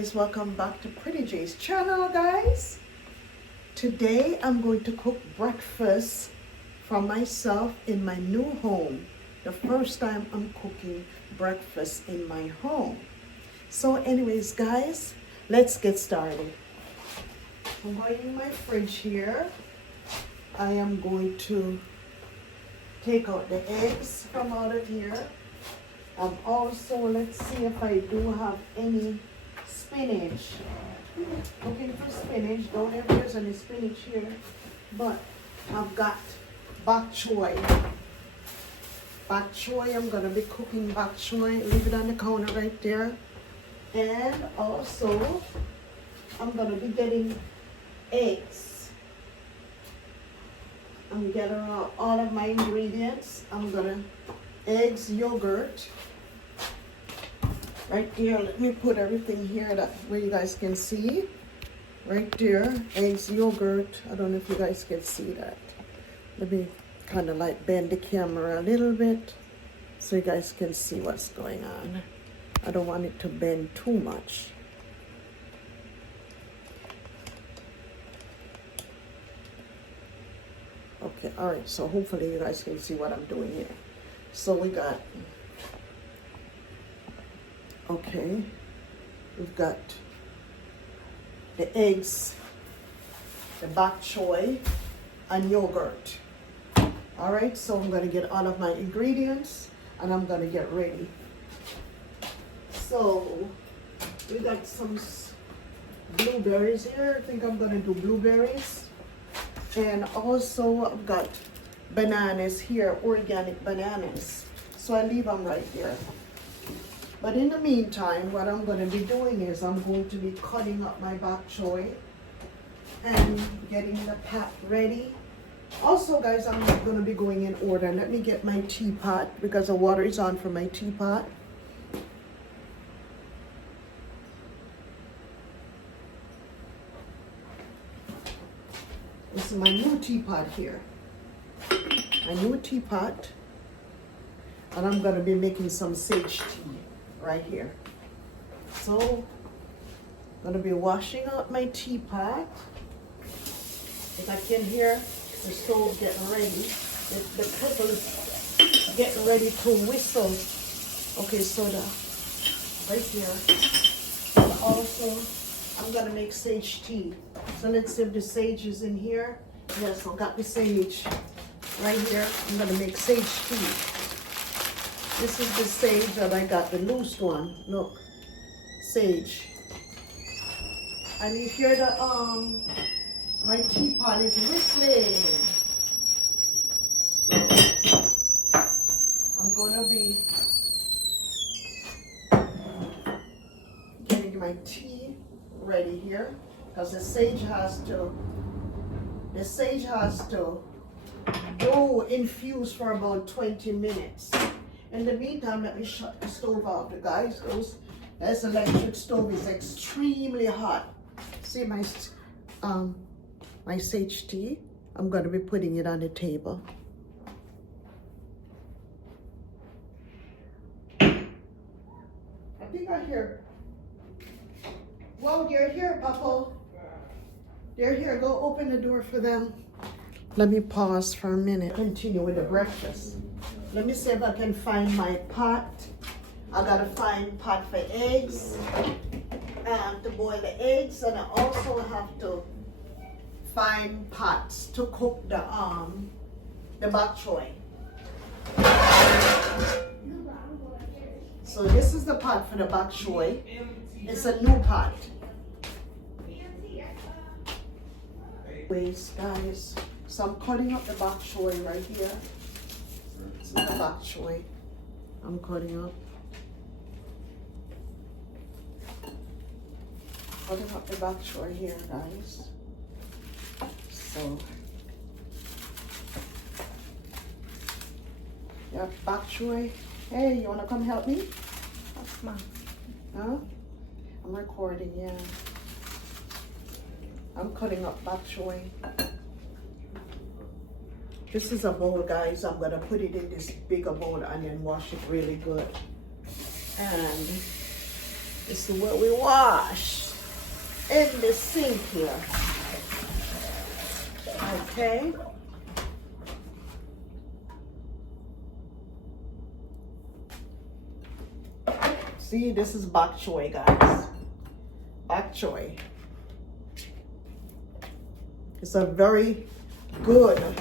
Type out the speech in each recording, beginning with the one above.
guys, welcome back to Pretty J's channel, guys. Today I'm going to cook breakfast for myself in my new home. The first time I'm cooking breakfast in my home. So anyways, guys, let's get started. I'm going in my fridge here. I am going to take out the eggs from out of here. Also, let's see if I do have any spinach. Looking for spinach. Don't know if there's any spinach here, but I've got bok choy. Bok choy, I'm gonna be cooking bok choy. Leave it on the counter right there. And also, I'm gonna be getting eggs. I'm getting all of my ingredients. Eggs, yogurt. Right there, let me put everything here that where you guys can see. Right there, eggs, yogurt. I don't know if you guys can see that. Let me kind of like bend the camera a little bit so you guys can see what's going on. I don't want it to bend too much. Okay, all right, so hopefully you guys can see what I'm doing here. So we got, okay, we've got the eggs, the bok choy, and yogurt. All right, so I'm gonna get all of my ingredients and I'm gonna get ready. So we got some blueberries here. I think I'm gonna do blueberries. And also I've got bananas here, organic bananas. So I leave them right there. But in the meantime, what I'm going to be doing is I'm going to be cutting up my bok choy and getting the pot ready. Also, guys, I'm going to be going in order. Let me get my teapot because the water is on for my teapot. This is my new teapot here. My new teapot. And I'm going to be making some sage tea right here. So, I'm going to be washing out my teapot. If I can hear the stove getting ready. The kettle is getting ready to whistle. Okay, so right here. And also, I'm going to make sage tea. So let's see if the sage is in here. Yes, I've got the sage right here. I'm going to make sage tea. This is the sage that I got, the loose one. Look, sage. And you hear the, my teapot is whistling. So, I'm going to be getting my tea ready here. Because the sage has to go infuse for about 20 minutes. In the meantime, let me shut the stove off, guys. This electric stove is extremely hot. See my sage tea? I'm going to be putting it on the table. I think I hear. Whoa, they're here, Papa. They're here. Go open the door for them. Let me pause for a minute. Continue with the breakfast. Let me see if I can find my pot. I gotta find pot for eggs and to boil the eggs, and I also have to find pots to cook the bok choy. So this is the pot for the bok choy. It's a new pot. Anyways, guys, so I'm cutting up the bok choy right here. This is the bok choy I'm cutting up. Cutting up the bok choy here, guys. So, yeah, bok choy. Hey, you wanna come help me? Mom. Huh? I'm recording, yeah. I'm cutting up bok choy. This is a bowl, guys. I'm gonna put it in this bigger bowl and then wash it really good. And This is where we wash in the sink here. Okay. See, this is bok choy, guys. Bok choy. It's a very good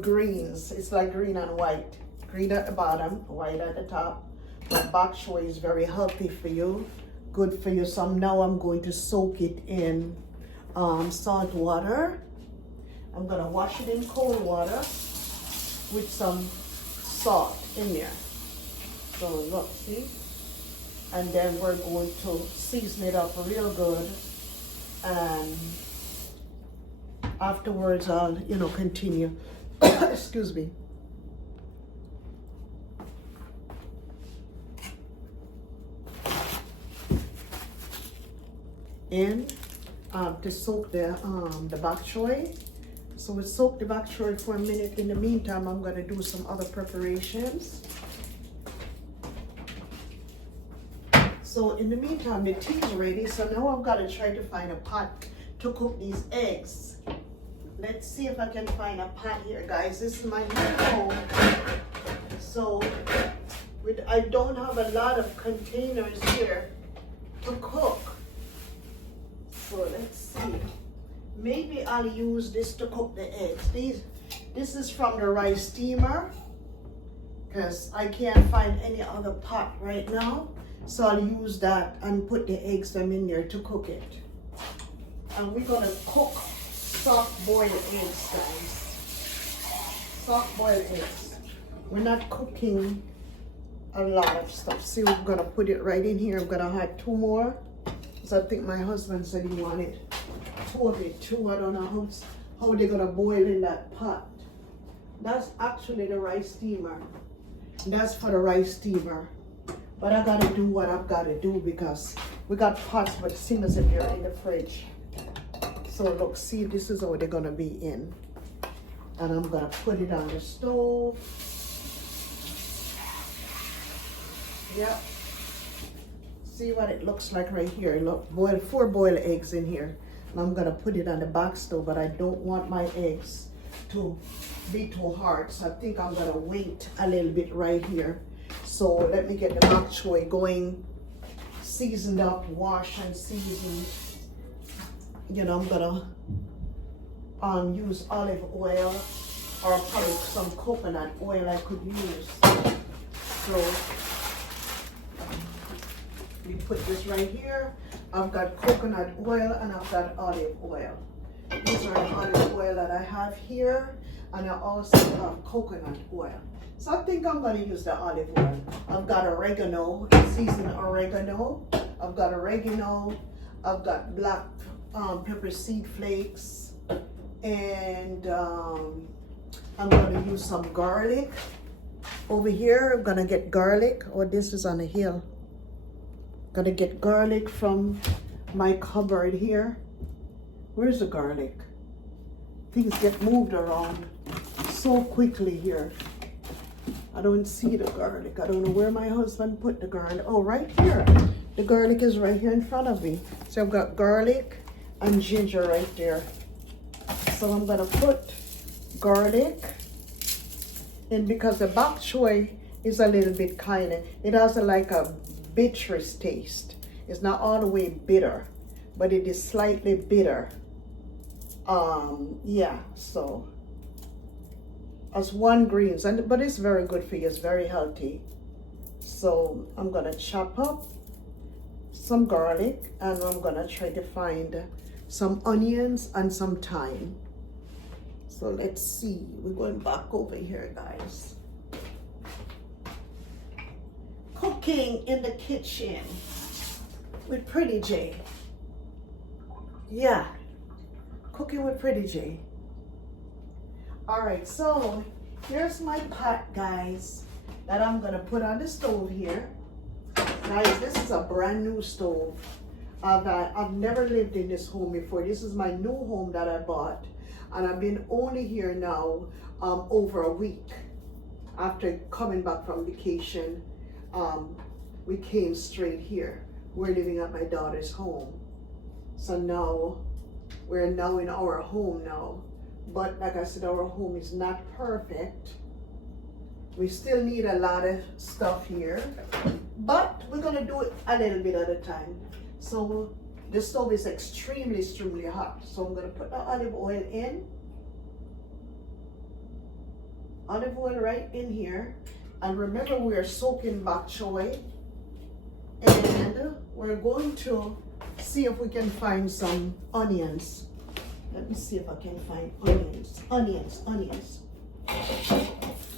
greens. It's like green and white. Green at the bottom, white at the top. But bok choy is very healthy for you, good for you. So now I'm going to soak it in salt water. I'm gonna wash it in cold water with some salt in there. So look, see? And then we're going to season it up real good. And afterwards I'll, continue. Excuse me. And to soak the bok choy. So we soak the bok choy for a minute. In the meantime, I'm gonna do some other preparations. So in the meantime, the tea is ready. So now I've got to try to find a pot to cook these eggs. Let's see if I can find a pot here, guys. This is my new home. So I don't have a lot of containers here to cook. So let's see. Maybe I'll use this to cook the eggs. This is from the rice steamer because I can't find any other pot right now. So I'll use that and put the eggs in there to cook it. And we're gonna cook soft boiled eggs, guys. Soft boiled eggs. We're not cooking a lot of stuff. See, we're gonna put it right in here. I'm gonna add 2 more. So I think my husband said he wanted 2 of it too. I don't know how they're gonna boil in that pot. That's actually the rice steamer. That's for the rice steamer. But I gotta do what I've gotta do because we got pots with steamers in here in the fridge. So look, see, this is how they're gonna be in. And I'm gonna put it on the stove. Yep. See what it looks like right here. Look, 4 boiled eggs in here. And I'm gonna put it on the box stove, but I don't want my eggs to be too hard. So I think I'm gonna wait a little bit right here. So let me get the bok choy going, seasoned up, washed and seasoned. I'm gonna use olive oil or probably some coconut oil I could use. So we put this right here. I've got coconut oil and I've got olive oil. These are the olive oil that I have here, and I also have coconut oil. So I think I'm gonna use the olive oil. I've got oregano, seasoned oregano. I've got oregano. I've got black pepper seed flakes, and I'm gonna use some garlic. Over here, I'm gonna get garlic. Oh, this is on a hill. Gonna get garlic from my cupboard here. Where's the garlic? Things get moved around so quickly here. I don't see the garlic. I don't know where my husband put the garlic. Oh, right here. The garlic is right here in front of me. So I've got garlic and ginger right there. So I'm gonna put garlic in because the bok choy is a little bit it has like a bitters taste. It's not all the way bitter, but it is slightly bitter. Yeah, so as 1 greens, but it's very good for you. It's very healthy. So I'm gonna chop up some garlic, and I'm gonna try to find some onions and some thyme. So let's see. We're going back over here, guys. Cooking in the kitchen with Pretty J. Yeah, cooking with Pretty J. All right, so here's my pot, guys, that I'm gonna put on the stove here. Guys, this is a brand new stove. I've never lived in this home before. This is my new home that I bought, and I've been only here now over a week after coming back from vacation. we came straight here. We're living at my daughter's home. So now, we're now in our home now. But like I said, our home is not perfect. We still need a lot of stuff here. But we're gonna do it a little bit at a time. So the stove is extremely, extremely hot. So I'm gonna put the olive oil in. Olive oil right in here. And remember, we are soaking bok choy. And we're going to see if we can find some onions. Let me see if I can find onions. Onions.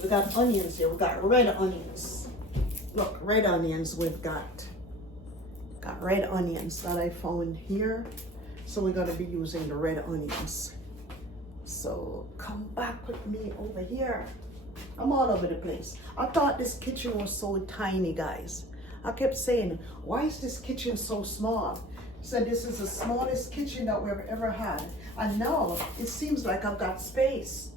We got onions here. We got red onions. Look, red onions we've got. Got red onions that I found here. So we're gonna be using the red onions. So come back with me over here. I'm all over the place. I thought this kitchen was so tiny, guys. I kept saying, why is this kitchen so small? So this is the smallest kitchen that we've ever had. And now it seems like I've got space.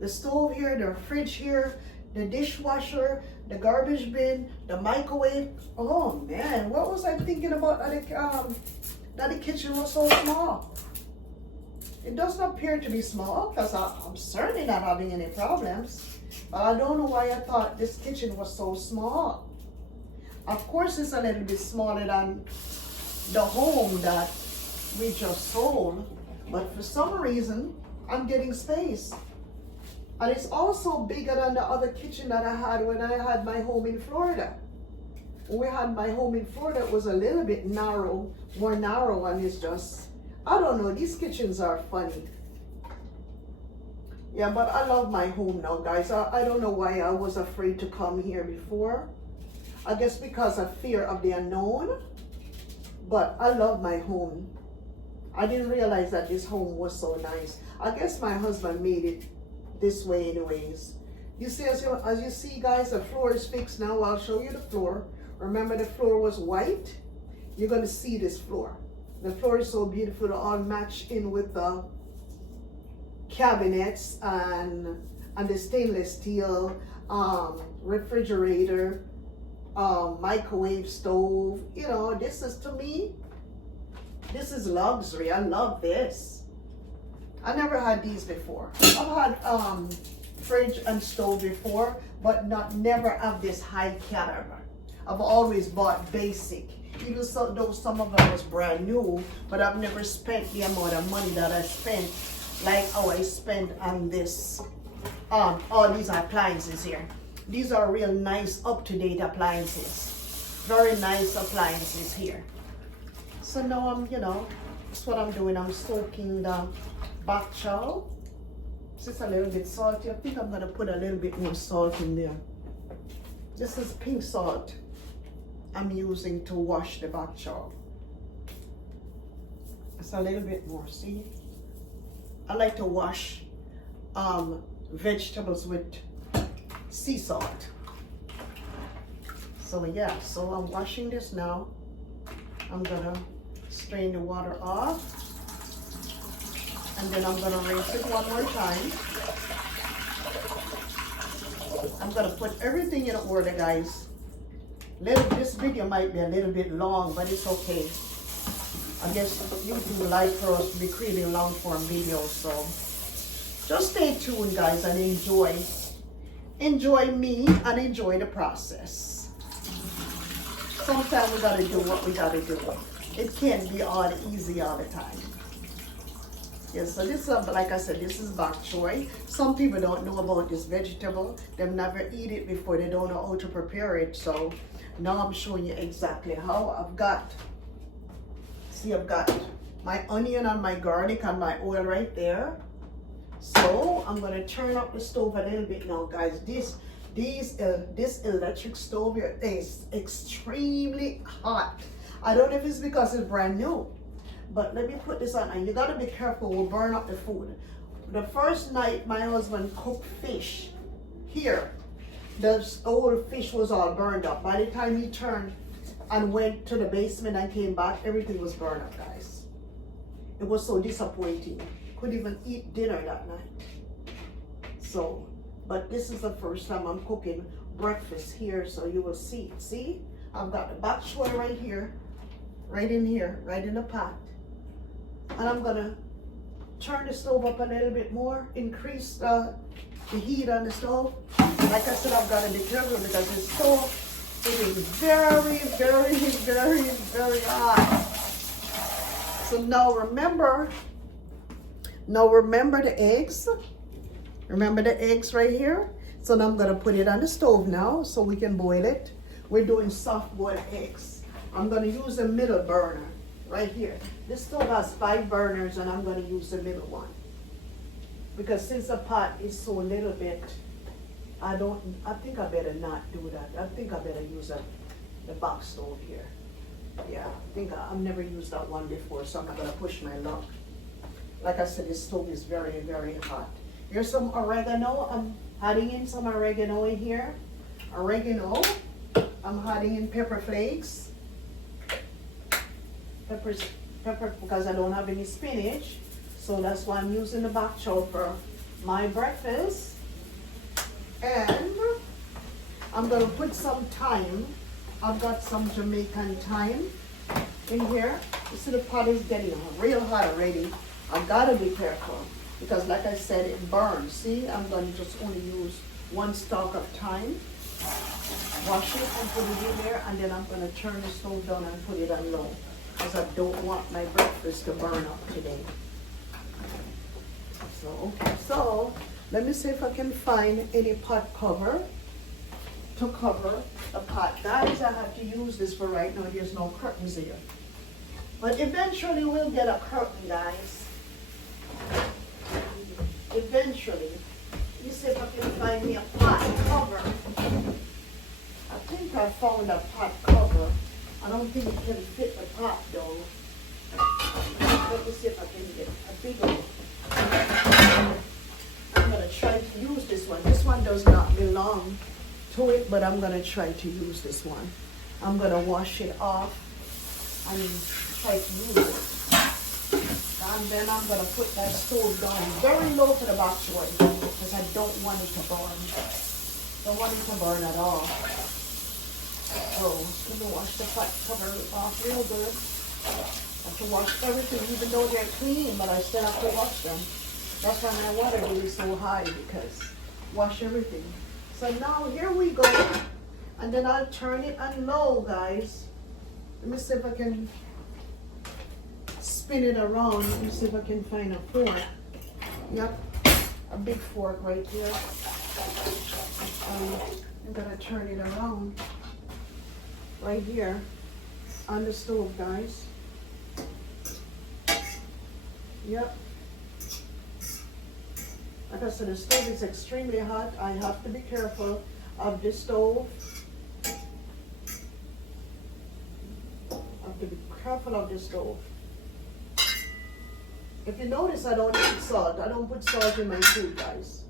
The stove here, the fridge here, the dishwasher, the garbage bin, the microwave. Oh man, what was I thinking about that the kitchen was so small? It doesn't appear to be small because I'm certainly not having any problems. But I don't know why I thought this kitchen was so small. Of course, it's a little bit smaller than the home that we just sold, but for some reason, I'm getting space. And it's also bigger than the other kitchen that I had when I had my home in Florida. When we had my home in Florida, it was a little bit narrow, more narrow, and it's just, I don't know, these kitchens are funny. Yeah, but I love my home now, guys. I don't know why I was afraid to come here before. I guess because of fear of the unknown. But I love my home. I didn't realize that this home was so nice. I guess my husband made it this way anyways. You see, as you see, guys, the floor is fixed now. I'll show you the floor. Remember, the floor was white. You're going to see this floor. The floor is so beautiful, all matched in with the cabinets and the stainless steel refrigerator, microwave stove. You know, this is, to me, this is luxury. I love this. I never had these before. I've had fridge and stove before, but never of this high caliber. I've always bought basic. Even though some of them was brand new, but I've never spent the amount of money that I spent, like how I spent on this, all these appliances here. These are real nice, up-to-date appliances. Very nice appliances here. So now I'm, you know, that's what I'm doing. I'm soaking the bok choy. This is a little bit salty. I think I'm gonna put a little bit more salt in there. This is pink salt I'm using to wash the bok choy. It's a little bit more, see? I like to wash vegetables with sea salt. So yeah, so I'm washing this now. I'm gonna strain the water off, and then I'm gonna rinse it one more time. I'm gonna put everything in order, guys. This video might be a little bit long, but it's okay. I guess YouTube like for us to be creating long form videos, so just stay tuned, guys, and enjoy me and enjoy the process. Sometimes we gotta do what we gotta do. It can't be all easy all the time. Yes, so this is, like I said, this is bok choy. Some people don't know about this vegetable. They've never eat it before. They don't know how to prepare it. So now I'm showing you exactly how. I've got my onion and my garlic and my oil right there. So I'm gonna turn up the stove a little bit now, guys. This electric stove here is extremely hot. I don't know if it's because it's brand new, but let me put this on, and you gotta be careful, we'll burn up the food. The first night my husband cooked fish here, the old fish was all burned up. By the time he turned and went to the basement and came back, everything was burned up, guys. It was so disappointing. Couldn't even eat dinner that night. So, but this is the first time I'm cooking breakfast here, so you will see. See, I've got the bok choy right here, right in here, right in the pot. And I'm gonna turn the stove up a little bit more, increase the heat on the stove. Like I said, I've got to be careful because the stove, it is very, very, very, very hot. So now remember the eggs. Remember the eggs right here? So now I'm gonna put it on the stove now so we can boil it. We're doing soft boiled eggs. I'm gonna use the middle burner right here. This stove has 5 burners and I'm gonna use the middle one. Because since the pot is so little bit, I think I better not do that. I think I better use the box stove here. Yeah, I think I've never used that one before, so I'm not gonna push my luck. Like I said, this stove is very, very hot. Here's some oregano. I'm adding in some oregano in here. Oregano. I'm adding in pepper flakes. Pepper because I don't have any spinach. So that's why I'm using the bok choy for my breakfast. And I'm gonna put some thyme. I've got some Jamaican thyme in here. You see the pot is getting real hot already. I've gotta be careful because like I said, it burns. See, I'm gonna just only use 1 stalk of thyme. Wash it and put it in there, and then I'm gonna turn the stove down and put it on low because I don't want my breakfast to burn up today. So let me see if I can find any pot cover to cover the pot. Guys, I have to use this for right now. There's no curtains here. But eventually we'll get a curtain, guys. Eventually. Let me see if I can find me a pot cover. I think I found a pot cover. I don't think it can fit the pot though. Let me see if I can get a bigger one. I'm gonna try to use this one. This one does not belong to it, but I'm gonna try to use this one. I'm gonna wash it off and try to use it. And then I'm gonna put that stove down very low for the bok choy because I don't want it to burn. Don't want it to burn at all. So let me wash the pot cover off real good. I have to wash everything, even though they're clean, but I still have to wash them. That's why my water bill is so high, because wash everything. So now here we go. And then I'll turn it on low, guys. Let me see if I can spin it around. Let me see if I can find a fork. Yep, a big fork right here. I'm gonna turn it around right here on the stove, guys. Yep. Like I said, the stove is extremely hot. I have to be careful of the stove. I have to be careful of the stove. If you notice, I don't eat salt. I don't put salt in my food, guys.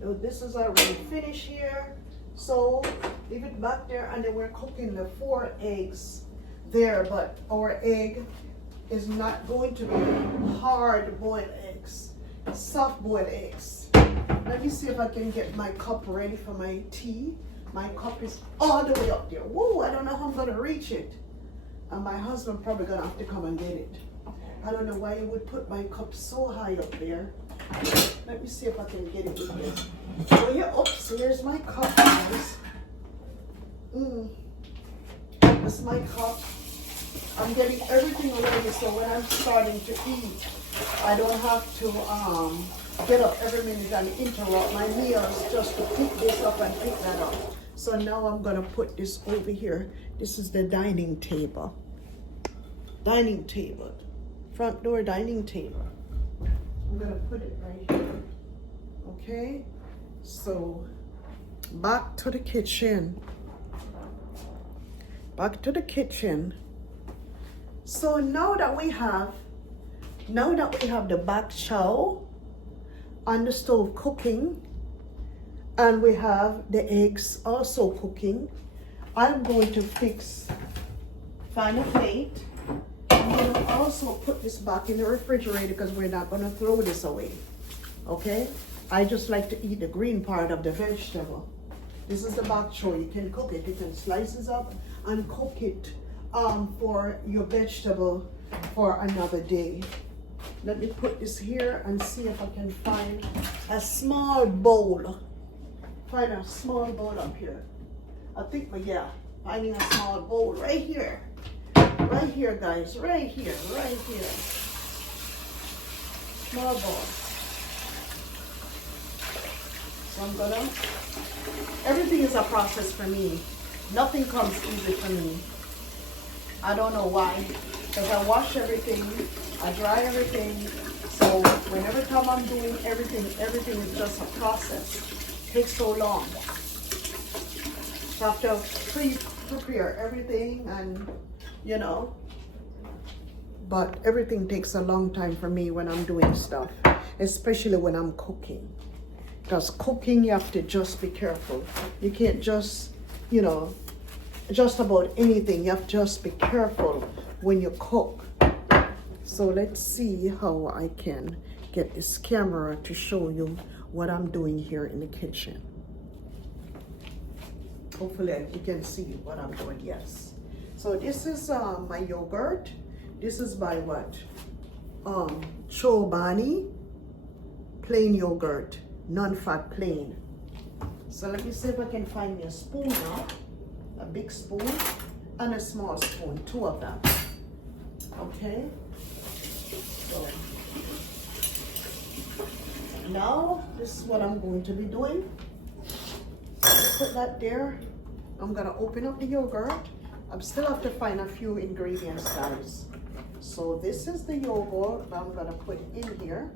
So this is already finished here. So leave it back there, and then we're cooking the 4 eggs there, but our egg is not going to be hard boiled eggs, soft boiled eggs. Let me see if I can get my cup ready for my tea. My cup is all the way up there. Whoa, I don't know how I'm gonna reach it. And my husband probably gonna have to come and get it. I don't know why you would put my cup so high up there. Let me see if I can get it with this. So here, oops, here's my cup, guys. That's my cup. I'm getting everything ready, so when I'm starting to eat, I don't have to get up every minute and interrupt my meals just to pick this up and pick that up. So now I'm gonna put this over here. This is the dining table. Dining table. Front door dining table. I'm gonna put it right here. Okay? So back to the kitchen. Back to the kitchen. So now that we have the bok choy on the stove cooking, and we have the eggs also cooking, I'm going to find a plate. I'm going to also put this back in the refrigerator because we're not going to throw this away. Okay? I just like to eat the green part of the vegetable. This is the bok choy. You can cook it. You can slice it up and cook it for your vegetable for another day. Let me put this here and see if I can find a small bowl. Find a small bowl up here. I think, yeah, finding a small bowl right here. Right here, guys, right here, right here. Small bowl. So I'm gonna, everything is a process for me. Nothing comes easy for me. I don't know why. Because I wash everything, I dry everything. So whenever time I'm doing everything, everything is just a process. It takes so long. So I have to prepare everything and, you know. But everything takes a long time for me when I'm doing stuff. Especially when I'm cooking. Because cooking, you have to just be careful. You can't just, you know, just about anything. You have to just be careful when you cook. So let's see how I can get this camera to show you what I'm doing here in the kitchen. Hopefully you can see what I'm doing. Yes. So this is my yogurt. This is by what? Chobani plain yogurt, non-fat plain. So let me see if I can find me a spoon now. A big spoon and a small spoon, 2 of them. Okay. So now this is what I'm going to be doing. Put that there. I'm gonna open up the yogurt. I still have to find a few ingredients, guys. So this is the yogurt that I'm gonna put in here.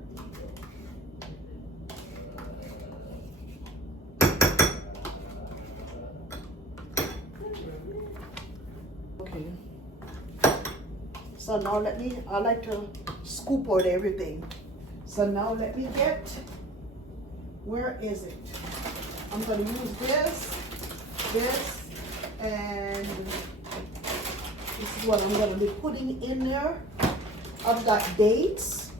Okay. So now I like to scoop out everything. So now let me get, where is it? I'm gonna use this, and this is what I'm gonna be putting in there. I've got dates,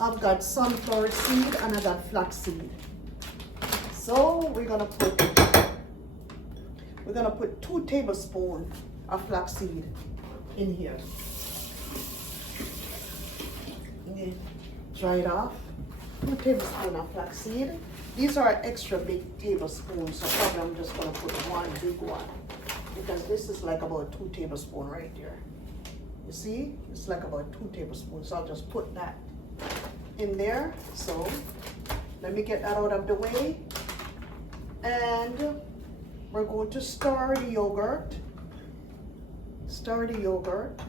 I've got sunflower seed, and I got flax seed. So we're gonna put 2 tablespoons of flax seed in here. Dry it off. 2 tablespoons of flax seed. These are extra big tablespoons, so probably I'm just gonna put 1 big one because this is like about 2 tablespoons right there. You see, it's like about 2 tablespoons. So I'll just put that in there. So let me get that out of the way, and we're going to stir the yogurt. Stir the yogurt.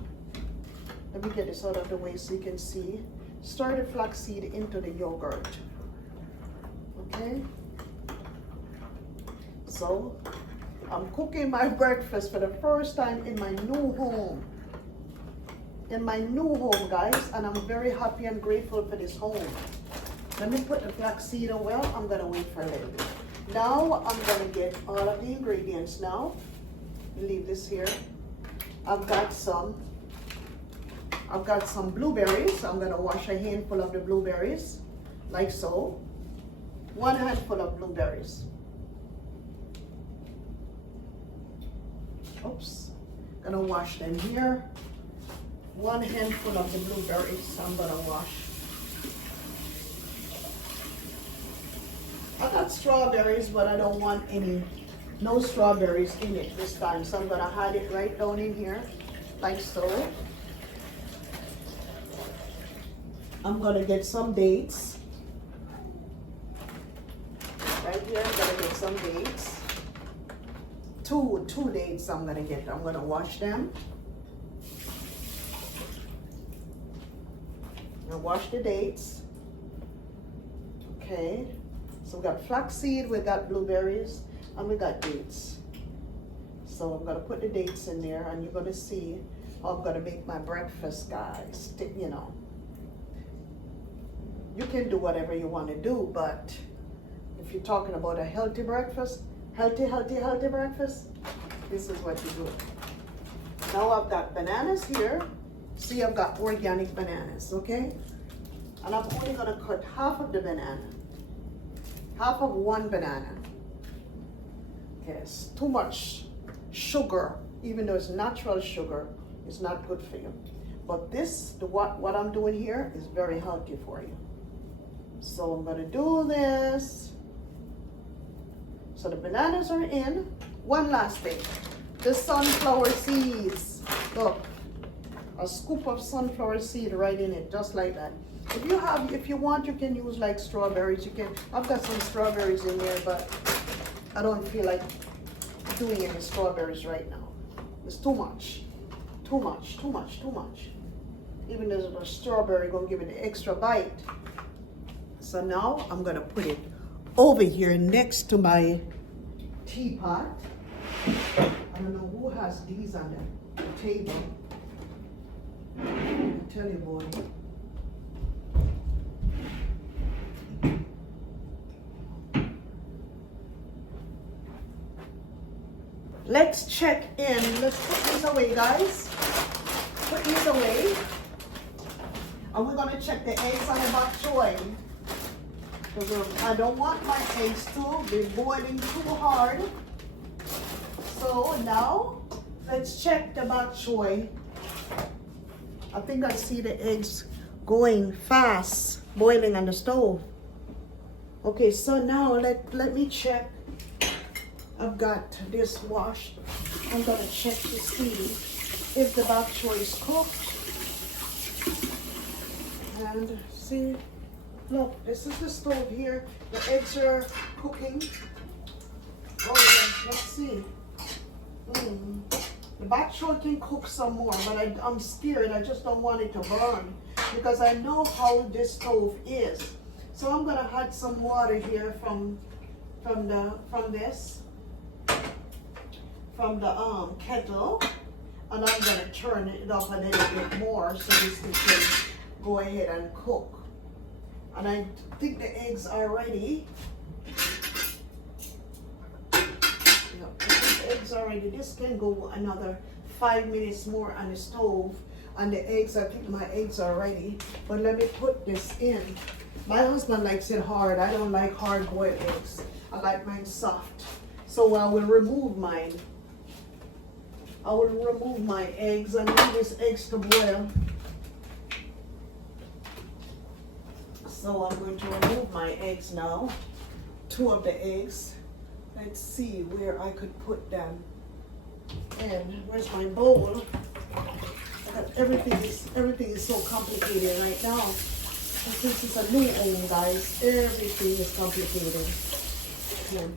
Let me get this out of the way so you can see. Stir the flaxseed into the yogurt. Okay? So, I'm cooking my breakfast for the first time in my new home. In my new home, guys, and I'm very happy and grateful for this home. Let me put the flaxseed away. Well, I'm gonna wait for a little bit. Now, I'm gonna get all of the ingredients now. Leave this here. I've got some blueberries. I'm gonna wash a handful of the blueberries, like so. 1 handful of blueberries. Oops, gonna wash them here. 1 handful of the blueberries I'm gonna wash. I got strawberries, but I don't want no strawberries in it this time, so I'm gonna hide it right down in here, like so. I'm gonna get some dates. Right here, I'm gonna get some dates. Two dates I'm gonna get. I'm gonna wash them. I'm gonna wash the dates. Okay. So we got flaxseed, we got blueberries, and we got dates. So I'm gonna put the dates in there, and you're gonna see how I'm gonna make my breakfast, guys. You know. You can do whatever you want to do, but if you're talking about a healthy breakfast, healthy breakfast, this is what you do. Now I've got bananas here. See, I've got organic bananas, okay? And I'm only gonna cut half of the banana. Half of 1 banana. Okay, it's too much sugar even though it's natural sugar, it's not good for you. But this, what I'm doing here is very healthy for you. So I'm gonna do this. So the bananas are in. One last thing, the sunflower seeds. Look, a scoop of sunflower seed right in it, just like that. If you want, you can use like strawberries. You can. I've got some strawberries in there, but I don't feel like doing any strawberries right now. It's too much, too much, too much, too much. Even though the strawberry gonna give it an extra bite. So now I'm gonna put it over here next to my teapot. I don't know who has these on the table. I tell you, boy. Let's check in. Let's put these away, guys. Put these away. And we're gonna check the eggs on the bok choy. Because I don't want my eggs to be boiling too hard. So now, let's check the bok choy. I think I see the eggs going fast, boiling on the stove. Okay, so now let me check. I've got this washed. I'm gonna check to see if the bok choy is cooked. And see, look, this is the stove here. The eggs are cooking. Oh yeah, let's see. The bok choy can cook some more, but I'm scared. I just don't want it to burn because I know how this stove is. So I'm gonna add some water here from the kettle, and I'm gonna turn it up a little bit more so this can go ahead and cook. And I think the eggs are ready. The eggs are ready. This can go another 5 minutes more on the stove. And the eggs, I think my eggs are ready. But let me put this in. My husband likes it hard. I don't like hard boiled eggs. I like mine soft. So I will remove mine. I will remove my eggs and leave these eggs to boil. So I'm going to remove my eggs now. 2 of the eggs. Let's see where I could put them. And where's my bowl? Everything is so complicated right now. Since it's a new home, guys, everything is complicated. Okay.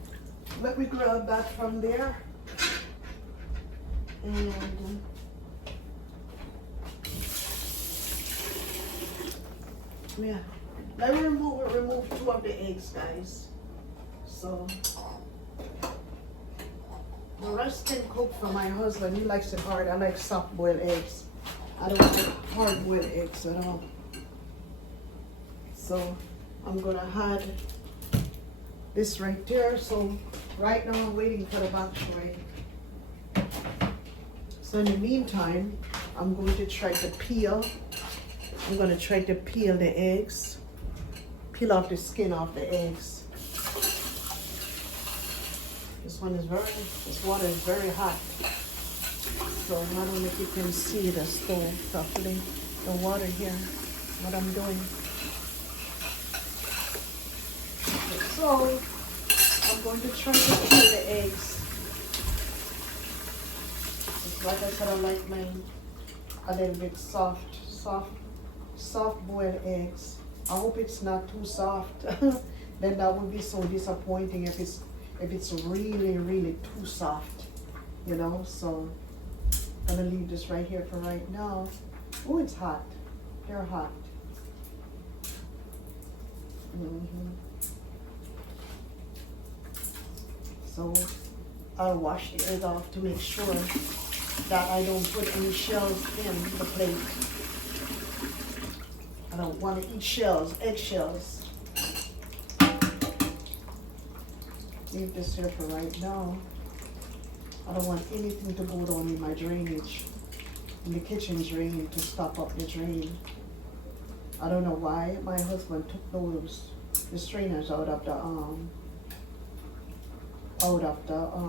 Let me grab that from there. And yeah, let me remove 2 of the eggs, guys. So the rest can cook for my husband. He likes it hard. I like soft boiled eggs. I don't like hard boiled eggs at all. So I'm gonna add this right there. So right now I'm waiting for the bok choy. So in the meantime, I'm going to try to peel. I'm going to try to peel the eggs. Peel off the skin off the eggs. This water is very hot. So I don't know if you can see the stove properly. The water here, what I'm doing. So I'm going to try to peel the eggs. Like I said, I like mine a little bit soft boiled eggs. I hope it's not too soft. Then that would be so disappointing if it's really too soft, you know. So I'm gonna leave this right here for right now. Oh, it's hot. They're hot. So I'll wash the egg off to make sure that I don't put any shells in the plate. I don't want to eat shells, eggshells. Leave this here for right now. I don't want anything to go down in my drainage, in the kitchen drain, to stop up the drain. I don't know why my husband took the strainers out of the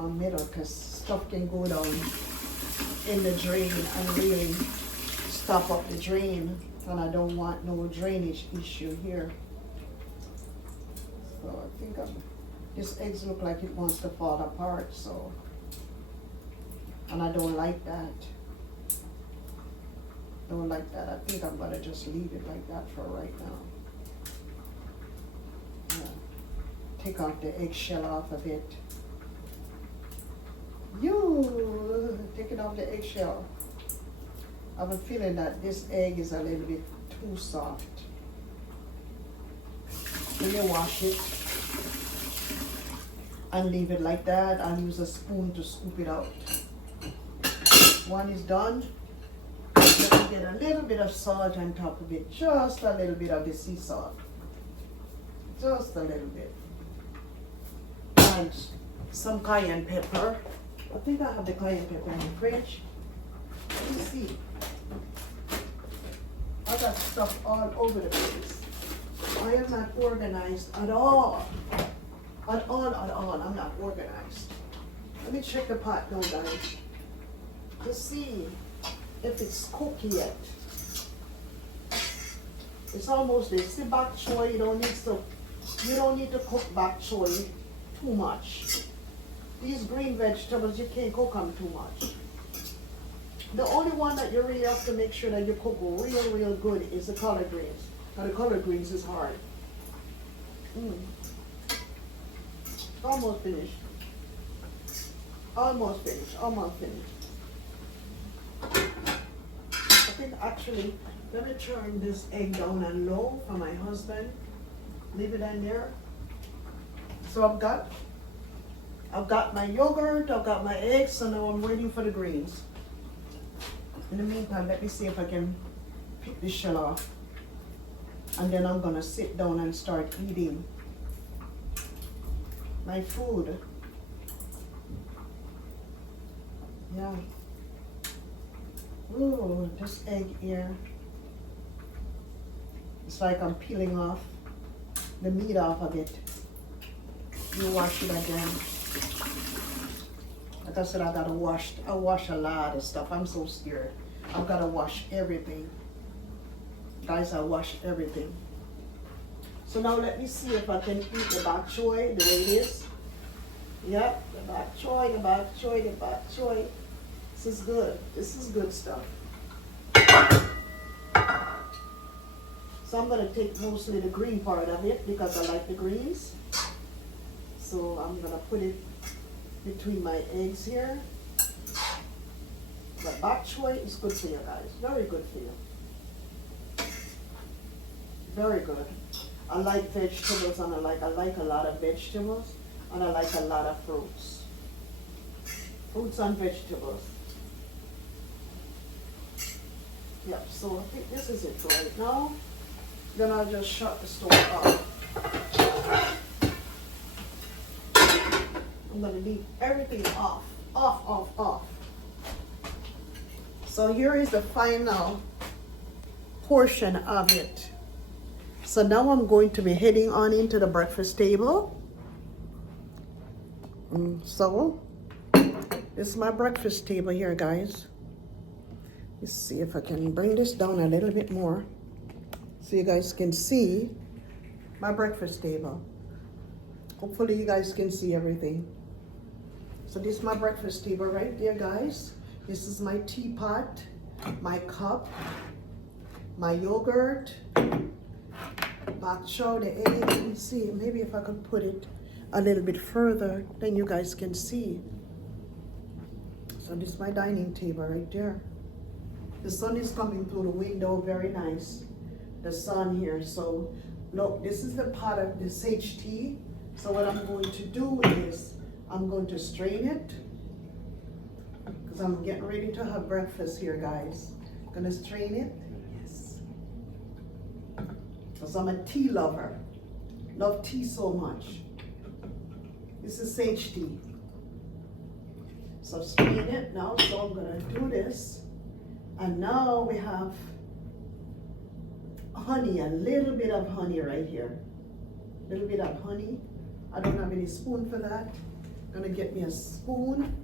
middle, because stuff can go down in the drain and really stop up the drain. And I don't want no drainage issue here. So I think this eggs look like it wants to fall apart, so, and I don't like that. Don't like that. I think I'm gonna just leave it like that for right now. Yeah. Take off the eggshell off of it. Taking off the eggshell. I have a feeling that this egg is a little bit too soft. Then you wash it and leave it like that. I'll use a spoon to scoop it out. One is done. Let me get a little bit of salt on top of it. Just a little bit of the sea salt. Just a little bit. And some cayenne pepper. I think I have the cayenne pepper in the fridge. Let me see. I got stuff all over the place. I am not organized at all. At all. I'm not organized. Let me check the pot now, guys, to see if it's cooked yet. It's almost there. See, bok choy, you don't need to cook bok choy too much. These green vegetables, you can't cook them too much. The only one that you really have to make sure that you cook real good is the collard greens. Now the collard greens is hard. Almost finished. Almost finished. I think actually, let me turn this egg down and low for my husband. Leave it in there. So I've got my yogurt, I've got my eggs, so now I'm waiting for the greens. In the meantime, let me see if I can pick this shell off. And then I'm gonna sit down and start eating my food. Yeah. Ooh, this egg here. It's like I'm peeling off the meat off of it. You wash it again. Like I said, I wash a lot of stuff. I'm so scared. I've gotta wash everything. Guys, I wash everything. So now let me see if I can eat the bok choy the way it is. Yep, the bok choy. This is good. This is good stuff. So I'm gonna take mostly the green part of it because I like the greens. So I'm gonna put it between my eggs here. But bok choy is good for you guys. Very good for you. Very good. I like vegetables and I like a lot of vegetables and I like a lot of fruits. Fruits and vegetables. Yep, so I think this is it for right now. Then I'll just shut the stove off. I'm gonna leave everything off. So here is the final portion of it. So now I'm going to be heading on into the breakfast table. So this is my breakfast table here, guys. Let's see if I can bring this down a little bit more so you guys can see my breakfast table. Hopefully you guys can see everything. So this is my breakfast table right there, guys. This is my teapot, my cup, my yogurt, bok choy, the egg. You can see, maybe if I could put it a little bit further, then you guys can see. So this is my dining table right there. The sun is coming through the window, very nice. The sun here. So look, this is the pot of the sage tea. So what I'm going to do is I'm going to strain it because I'm getting ready to have breakfast here, guys. I'm gonna strain it. Yes. Because I'm a tea lover. Love tea so much. This is sage tea. So strain it now. So I'm gonna do this. And now we have honey, a little bit of honey right here. A little bit of honey. I don't have any spoon for that. I'm gonna get me a spoon.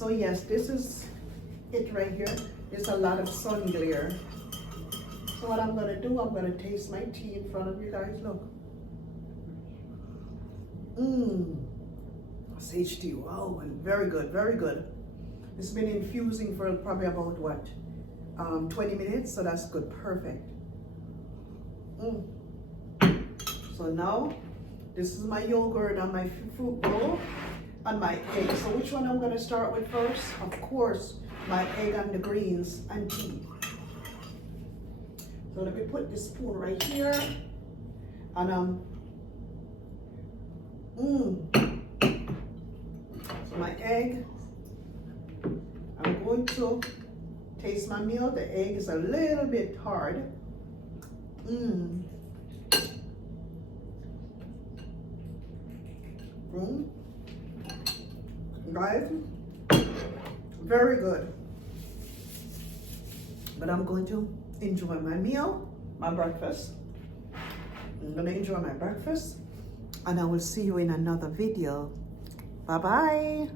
So yes, this is it right here. There's a lot of sun glare. So what I'm gonna do, I'm gonna taste my tea in front of you guys. Look. Sage tea, wow, and very good, very good. It's been infusing for probably about what, 20 minutes, so that's good, perfect. So now, this is my yogurt and my fruit bowl and my egg. So which one I'm gonna start with first? Of course, my egg and the greens and tea. So let me put this spoon right here, and so my egg, I'm going to taste my meal. The egg is a little bit hard. Guys, very good. But I'm going to enjoy my meal, my breakfast. I'm gonna enjoy my breakfast, and I will see you in another video. Bye-bye.